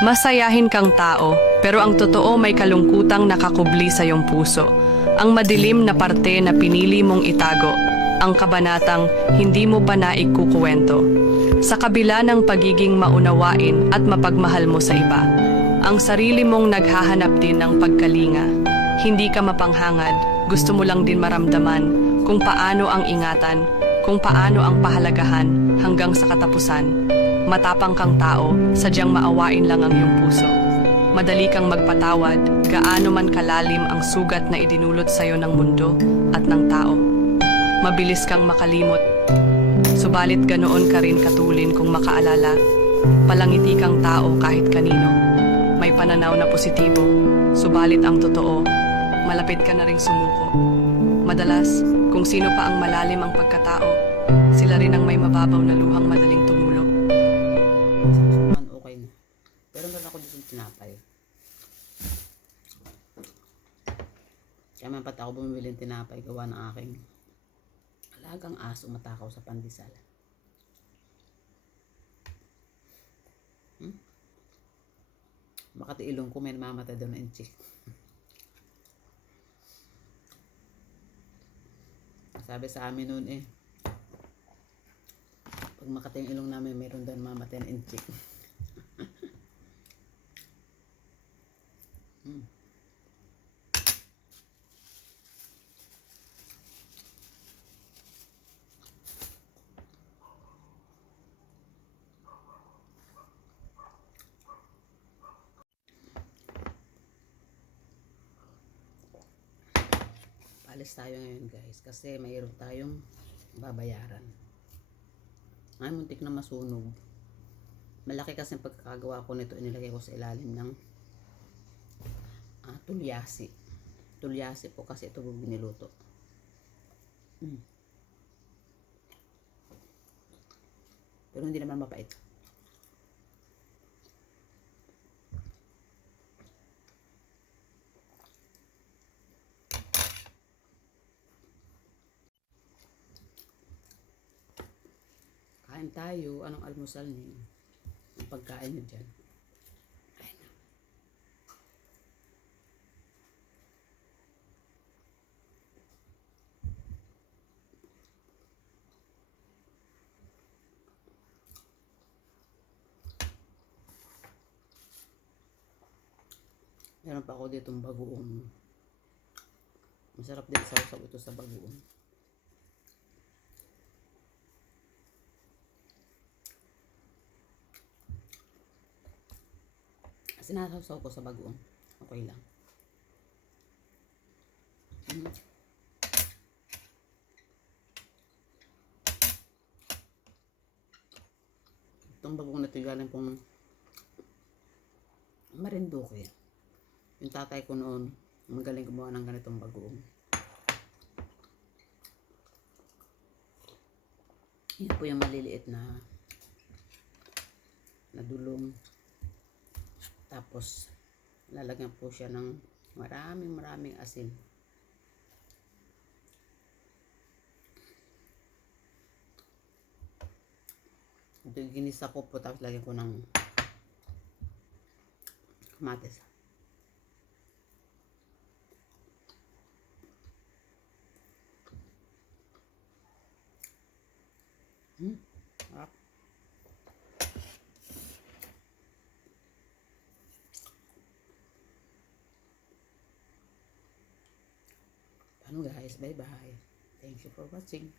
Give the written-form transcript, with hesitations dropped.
Masayahin kang tao, pero ang totoo may kalungkutang nakakubli sa iyong puso. Ang madilim na parte na pinili mong itago, ang kabanatang hindi mo pa naikukuwento. Sa kabila ng pagiging maunawain at mapagmahal mo sa iba, ang sarili mong naghahanap din ng pagkalinga. Hindi ka mapanghangad, gusto mo lang din maramdaman kung paano ang ingatan, kung paano ang pahalagahan hanggang sa katapusan. Matapang kang tao, sadyang maawain lang ang iyong puso. Madali kang magpatawad, gaano man kalalim ang sugat na idinulot sa iyo ng mundo at ng tao. Mabilis kang makalimot, subalit ganoon ka rin katulin kung makaalala. Palangiti kang tao kahit kanino. May pananaw na positibo, subalit ang totoo, malapit ka na ring sumuko. Madalas, kung sino pa ang malalim ang pagkatao, sila rin ang may mababaw na luhang madaling tumulog. Okay na. Pero meron ako dito tinapay. Kaya man pati ako bumibili ng tinapay gawa ng aking alagang aso matakaw sa pandesal. Makati ilong ko may namamatay daw na inchik. Sabi sa amin noon pag Makati yung ilong namin mayroon daw namamatay na inchik. Alis tayo ngayon guys kasi mayroon tayong babayaran. Ay, muntik na masunog. Malaki kasi ang pagkakagawa ko nito, inilagay ko sa ilalim ng tulyasi. Tulyasi po kasi ito biniluto. Pero hindi naman mapait. Kain tayo. Anong almusal niyo? Ang pagkain niyo dyan. Ayun na. Meron pa ako ditong bagoong. Masarap din sausaw ito sa bagoong. Sinasawsaw ko sa bagoong. Okay lang. Itong bagoong na ito galing pong Marinduque. Yung tatay ko noon, magaling gumawa ng ganitong bagoong. Yan po yung maliliit na dulong. Tapos, lalagyan po siya ng maraming asin. Ito ginisa ko po, tapos lagyan ko ng kamatis. Sarap. Ano guys, bye bye. Thank you for watching.